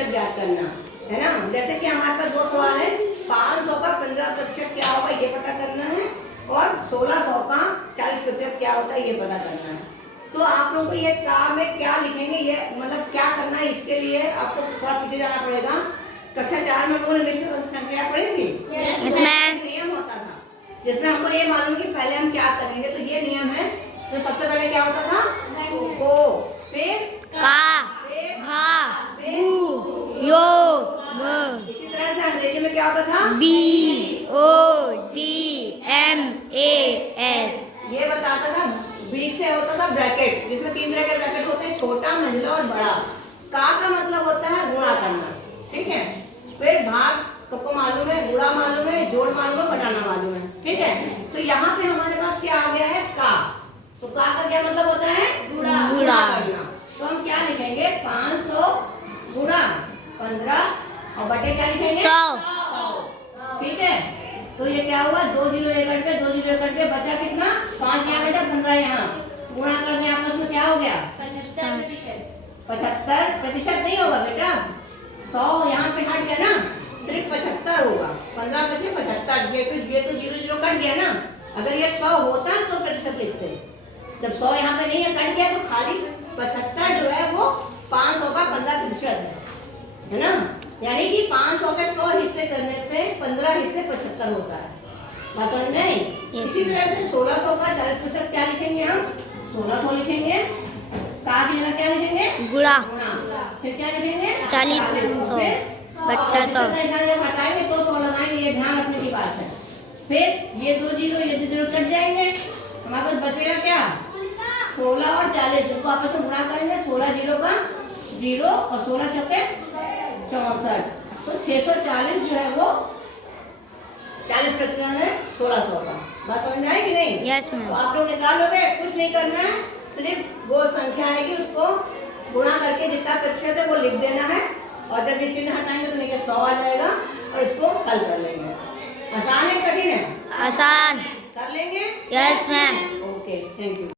प्रतिशत ज्ञात करना है ना। जैसे कि हमारे पास दो सवाल है, 500 का 15% क्या होगा ये पता करना है, और 1600 का 40% क्या होता है ये पता करना है। तो आप लोगों को ये काम में क्या लिखेंगे, ये मतलब क्या करना है, इसके लिए आपको थोड़ा पीछे जाना पड़ेगा। कक्षा 4 में लोगों ने मिश्र संख्या पढ़ी थी, इसमें नियम होता था जिसमें हमको ये मालूम कि पहले हम क्या करेंगे। तो ये नियम है, तो सबसे पहले क्या होता था, को, फिर का, भा, बू, यो, ब। इसी तरह से अंग्रेजी में क्या होता था, बी, ओ, डी, एम, ए, एस। ये बताता था। बीच से होता था ब्रैकेट, जिसमें 3 तरह के ब्रैकेट होते हैं, छोटा, मंझला और बड़ा। का मतलब होता है गुणा करना, ठीक है। फिर भाग सबको मालूम है, गुणा मालूम है, जोड़ मालूम है, घटाना मालूम है, ठीक है। तो यहाँ पे हमारे पास क्या आ गया है, का। तो का क्या मतलब होता है, गुणा करना। तो हम क्या लिखेंगे, 500 गुणा 15 और बटे क्या लिखेंगे, 100, ठीक है। तो ये क्या हुआ, 2 जीरो एक कट गए, 2 जीरो एक कट गए, बचा कितना, 5 यहाँ बेटा, 15 यहाँ। गुणा कर दें आपस में, क्या हो गया, 75% नहीं होगा बेटा, 100 यहाँ पे हट गया ना, सिर्फ 75 होगा। 15 बचे 75, ये तो जीरो जीरो कट गया ना। अगर ये 100 होता तो प्रतिशत लिखते, जब 100 यहाँ पे नहीं है, कट गया, तो खाली 75 जो है वो 500 का 15% है ना। यानी कि 500 के 100 हिस्से करने पे 15 हिस्से 75 होता है। बात समझ में आई? इसी तरह से 1600 का 40% क्या लिखेंगे हम, 1600 लिखेंगे। का की जगह क्या लिखेंगे, गुणा। फिर क्या लिखेंगे, 40 बट्टा 100 हटाएंगे तो 100 लगाएंगे, ये ध्यान रखने की बात है। फिर ये 2 जीरो कट जाएंगे, हमारे पास बचेगा क्या, 16 और 40, इनको आपस में गुणा करेंगे। 16 जीरो का 0 और 16 चौके 64, तो 640 जो है वो 40% है 1600 का। बात समझ में आई कि नहीं? Yes ma'am. तो आप लोग निकालोगे, कुछ नहीं करना है, सिर्फ वो संख्या है कि उसको गुणा करके जितना प्रतिशत है वो लिख देना है, और जब ये चिन्ह हटाएंगे तो नीचे 100 आ जाएगा, और इसको हल कर लेंगे। आसान है कठिन है? आसान। कर लेंगे? Yes ma'am. Okay, thank you.